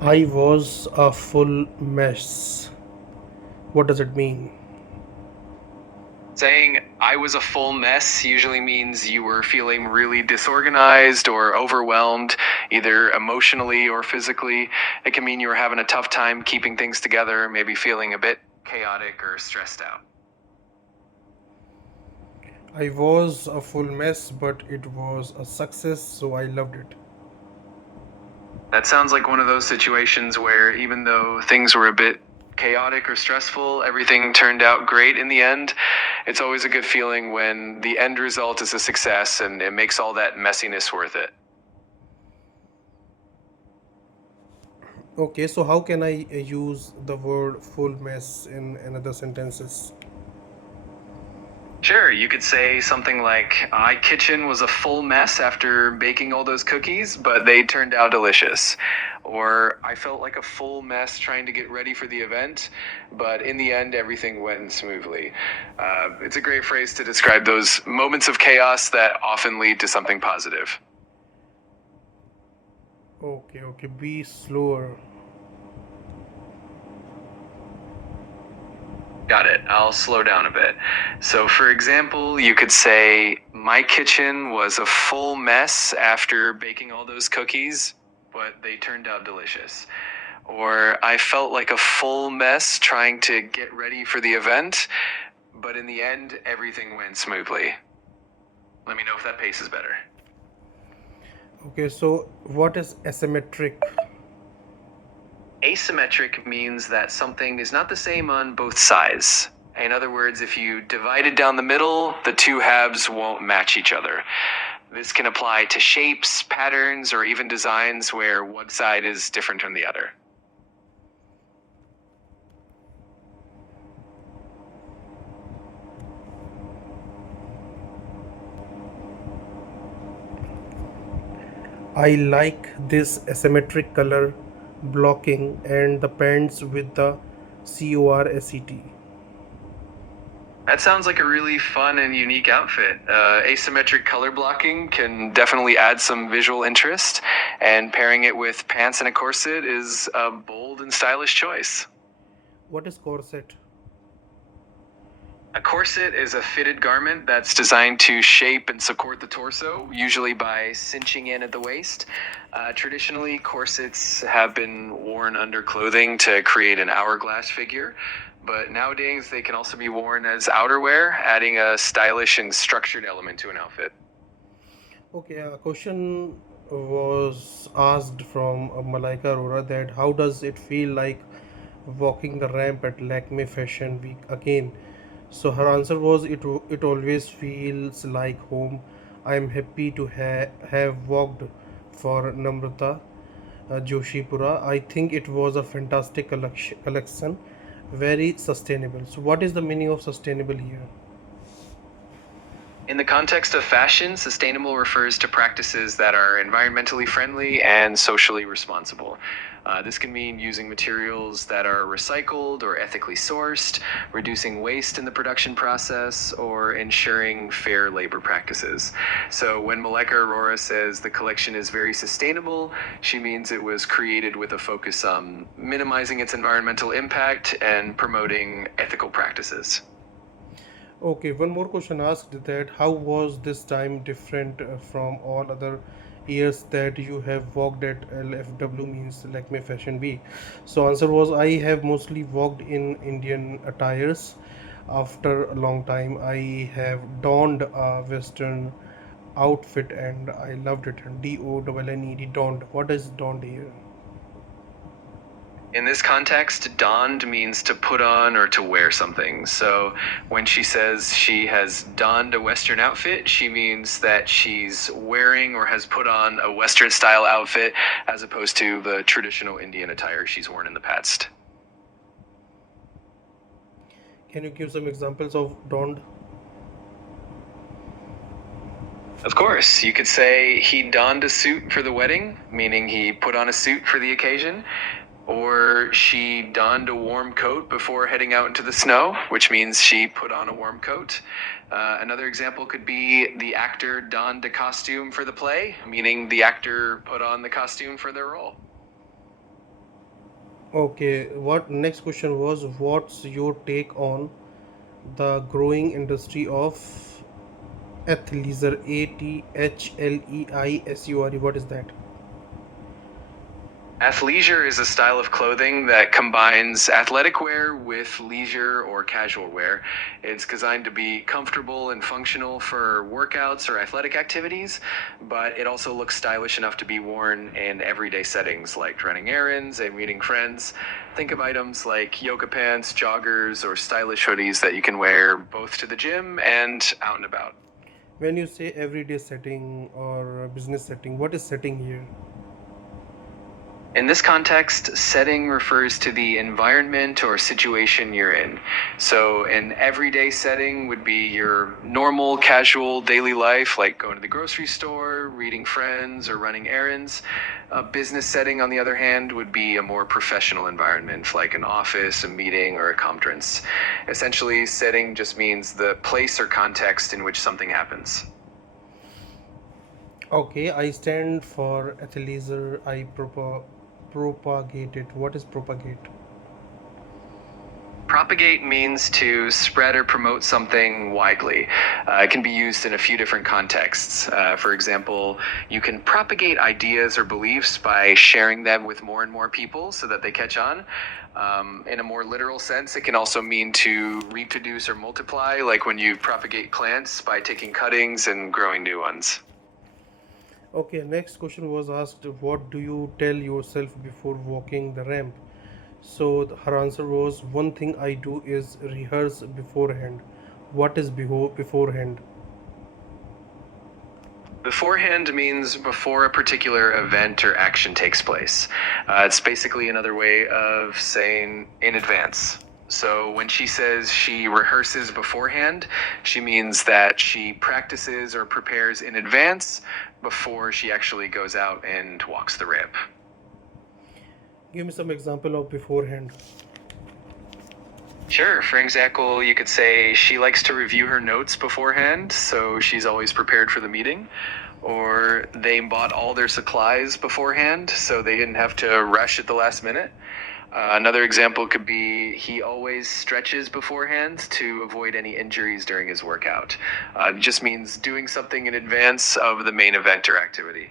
I was a full mess. What does it mean? Saying I was a full mess usually means you were feeling really disorganized or overwhelmed, either emotionally or physically. It can mean you were having a tough time keeping things together, maybe feeling a bit chaotic or stressed out. I was a full mess, but it was a success, so I loved it. That sounds like one of those situations where even though things were a bit chaotic or stressful, everything turned out great in the end. It's always a good feeling when the end result is a success and it makes all that messiness worth it. Okay, so how can I use the word full mess in another sentences? Sure, you could say something like, my kitchen was a full mess after baking all those cookies, but they turned out delicious. Or, I felt like a full mess trying to get ready for the event, but in the end, everything went smoothly. It's a great phrase to describe those moments of chaos that often lead to something positive. Okay, okay, be slower. Got it. I'll slow down a bit. So, for example, you could say, my kitchen was a full mess after baking all those cookies, but they turned out delicious. Or, I felt like a full mess trying to get ready for the event, but in the end, everything went smoothly. Let me know if that pace is better. Okay, so what is asymmetric? Asymmetric means that something is not the same on both sides. In other words, if you divide it down the middle, the two halves won't match each other. This can apply to shapes, patterns, or even designs where one side is different from the other. I like this asymmetric color blocking and the pants with the CORSET. That sounds like a really fun and unique outfit. Asymmetric color blocking can definitely add some visual interest, and pairing it with pants and a corset is a bold and stylish choice. What is corset? A corset is a fitted garment that's designed to shape and support the torso, usually by cinching in at the waist. Traditionally, corsets have been worn under clothing to create an hourglass figure, but nowadays they can also be worn as outerwear, adding a stylish and structured element to an outfit. Okay, a question was asked from Malaika Arora that how does it feel like walking the ramp at Lakme Fashion Week again? So her answer was it always feels like home. I am happy to have walked for Namrata Joshipura. I think it was a fantastic collection, very sustainable. So what is the meaning of sustainable here? In the context of fashion, sustainable refers to practices that are environmentally friendly and socially responsible. This can mean using materials that are recycled or ethically sourced, reducing waste in the production process, or ensuring fair labor practices. So, when Maleka Aurora says the collection is very sustainable, she means it was created with a focus on minimizing its environmental impact and promoting ethical practices. Okay, one more question asked that how was this time different from all other years that you have worked at LFW means Lakme Fashion Week? So answer was I have mostly worked in Indian attires. After a long time, I have donned a Western outfit and I loved it. DONNED donned. What is donned here? In this context, donned means to put on or to wear something. So when she says she has donned a Western outfit, she means that she's wearing or has put on a Western style outfit as opposed to the traditional Indian attire she's worn in the past. Can you give some examples of donned? Of course, you could say he donned a suit for the wedding, meaning he put on a suit for the occasion. Or she donned a warm coat before heading out into the snow, which means she put on a warm coat. Another example could be the actor donned a costume for the play, meaning the actor put on the costume for their role. Okay, what next question was what's your take on the growing industry of athleisure? Athleisure. What is that? Athleisure is a style of clothing that combines athletic wear with leisure or casual wear. It's designed to be comfortable and functional for workouts or athletic activities, but it also looks stylish enough to be worn in everyday settings like running errands and meeting friends. Think of items like yoga pants, joggers, or stylish hoodies that you can wear both to the gym and out and about. When you say everyday setting or business setting, what is setting here? In this context, setting refers to the environment or situation you're in. So, an everyday setting would be your normal, casual daily life, like going to the grocery store, reading friends, or running errands. A business setting, on the other hand, would be a more professional environment, like an office, a meeting, or a conference. Essentially, setting just means the place or context in which something happens. Okay, I stand for athleisure. Propagate it. What is propagate? Propagate means to spread or promote something widely. It can be used in a few different contexts. For example, you can propagate ideas or beliefs by sharing them with more and more people so that they catch on. In a more literal sense, it can also mean to reproduce or multiply, like when you propagate plants by taking cuttings and growing new ones. Okay, next question was asked what do you tell yourself before walking the ramp? So her answer was one thing I do is rehearse beforehand. What is beforehand? Beforehand means before a particular event or action takes place. It's basically another way of saying in advance. So when she says she rehearses beforehand, she means that she practices or prepares in advance before she actually goes out and walks the ramp. Give me some example of beforehand. Sure. For example, you could say she likes to review her notes beforehand, so she's always prepared for the meeting. Or they bought all their supplies beforehand, so they didn't have to rush at the last minute. Another example could be he always stretches beforehand to avoid any injuries during his workout. It just means doing something in advance of the main event or activity.